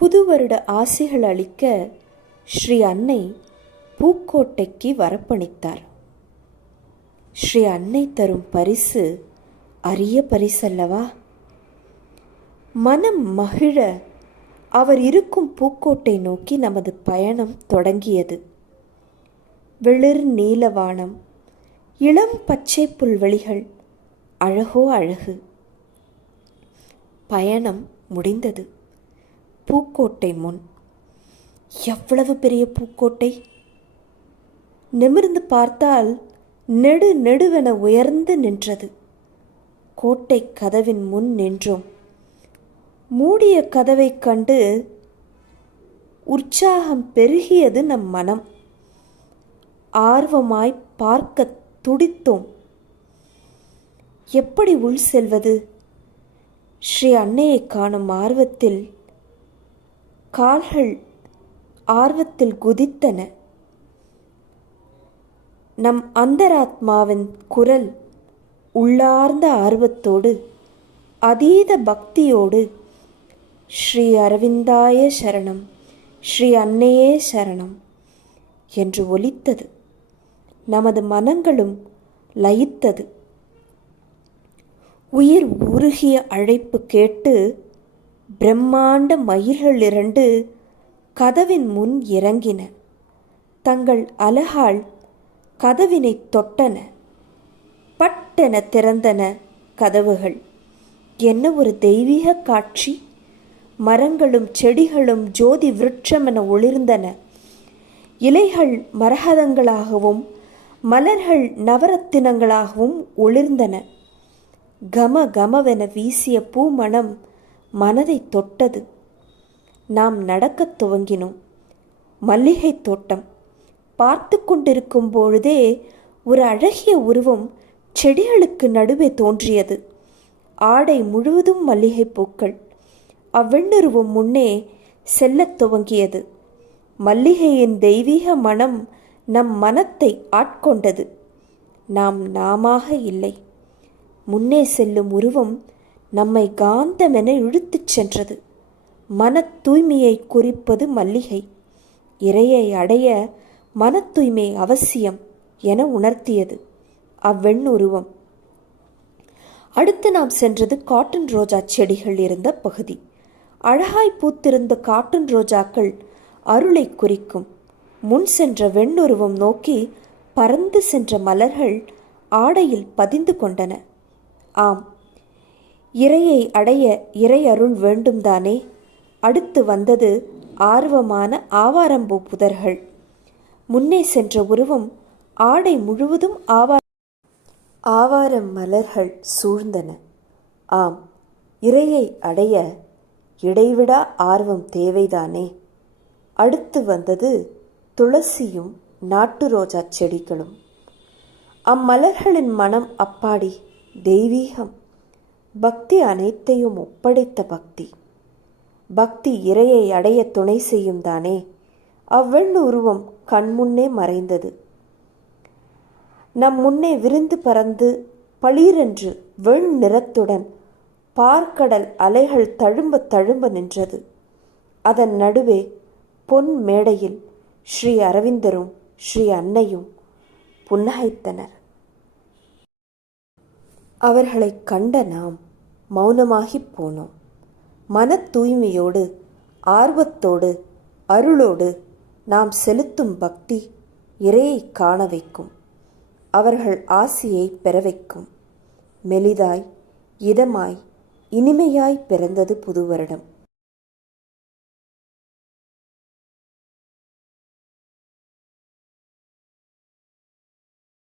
புது வருட ஆசிகள் அளிக்க ஸ்ரீ அன்னை பூக்கோட்டைக்கு வரப்பணித்தார். ஸ்ரீ அன்னை தரும் பரிசு அரிய பரிசல்லவா? மனம் மகிழ அவர் இருக்கும் பூக்கோட்டை நோக்கி நமது பயணம் தொடங்கியது. வெளிர் நீலவானம் இளம் பச்சை புல்வெளிகள் அழகோ அழகு. பயணம் முடிந்தது. பூக்கோட்டை முன். எவ்வளவு பெரிய பூக்கோட்டை? நிமிர்ந்து பார்த்தால் நெடு நெடுவென உயர்ந்து நின்றது. கோட்டை கதவின் முன் நின்றோம். மூடிய கதவைக் கண்டு உற்சாகம் பெருகியது நம் மனம். ஆர்வமாய் பார்க்க துடித்தோம். எப்படி உள் செல்வது? ஸ்ரீ அன்னையை காணும் ஆர்வத்தில் கால்கள் ஆர்வத்தில் குதித்தன. நம் அந்தராத்மாவின் குரல் உள்ளார்ந்த ஆர்வத்தோடு அதீத பக்தியோடு ஸ்ரீ அரவிந்தாய சரணம் ஸ்ரீ அன்னையே சரணம் என்று ஒலித்தது. நமது மனங்களும் லயித்தது. உயிர் உருகிய அழைப்பு கேட்டு பிரம்மாண்ட மயில்கள் இரண்டு கதவின் முன் இறங்கின. தங்கள் அலகால் கதவினை தொட்டன. பட்டென திறந்தன கதவுகள். என்ன ஒரு தெய்வீக காட்சி? மரங்களும் செடிகளும் ஜோதி விருட்சமென ஒளிர்ந்தன. இலைகள் மரகதங்களாகவும் மலர்கள் நவரத்தினங்களாகவும் ஒளிர்ந்தன. கம கமவென வீசிய பூமணம் மனதை தொட்டது. நாம் நடக்கத் துவங்கினோம். மல்லிகை தோட்டம். பார்த்து கொண்டிருக்கும் பொழுதே ஒரு அழகிய உருவம் செடிகளுக்கு நடுவே தோன்றியது. ஆடை முழுவதும் மல்லிகை பூக்கள். அவ்வெண்ணுருவம் முன்னே செல்லத் துவங்கியது. மல்லிகையின் தெய்வீக மனம் நம் மனத்தை ஆட்கொண்டது. நாம் நாமாக இல்லை. முன்னே செல்லும் உருவம் நம்மை காந்தமென இழுத்துச் சென்றது. மன தூய்மையை குறிப்பது மல்லிகை. இறையை அடைய மன தூய்மை அவசியம் என உணர்த்தியது அவ்வெண் உருவம். அடுத்து நாம் சென்றது காட்டன் ரோஜா செடிகள் இருந்த பகுதி. அழகாய் பூத்திருந்த காட்டன் ரோஜாக்கள் அருளை குறிக்கும். முன் சென்ற வெண்ணுருவம் நோக்கி பறந்து சென்ற மலர்கள் ஆடையில் பதிந்து கொண்டன. ஆம் இறையை அடைய இறை அருள் வேண்டும்தானே? அடுத்து வந்தது ஆர்வமான ஆவாரம்பூ புதர்கள். முன்னே சென்ற உருவம் ஆடை முழுவதும் ஆவார ஆவாரம் மலர்கள் சூழ்ந்தன. ஆம் இறையை அடைய இடைவிடா ஆர்வம் தேவைதானே? அடுத்து வந்தது துளசியும் நாட்டு ரோஜா செடிகளும். அம்மலர்களின் மனம் அப்பாடி தெய்வீகம். பக்தி அனைத்தையும் ஒப்படைத்த பக்தி. பக்தி இறையை அடைய துணை செய்யும் தானே. அவ்வெண் உருவம் கண்முன்னே மறைந்தது. நம் முன்னே விருந்து பறந்து பளீரென்று வெண் நிறத்துடன் பார்க்கடல் அலைகள் தழும்ப தழும்ப நின்றது. அதன் நடுவே பொன் மேடையில் ஸ்ரீ அரவிந்தரும் ஸ்ரீ அன்னையும் புன்னகைத்தனர். அவர்களை கண்ட நாம் மௌனமாகிப் போனோம். மன தூய்மையோடு ஆர்வத்தோடு அருளோடு நாம் செலுத்தும் பக்தி இறையை காண வைக்கும். அவர்கள் ஆசியை பெற வைக்கும். மெலிதாய் இதமாய் இனிமையாய் பிறந்தது புது வருடம்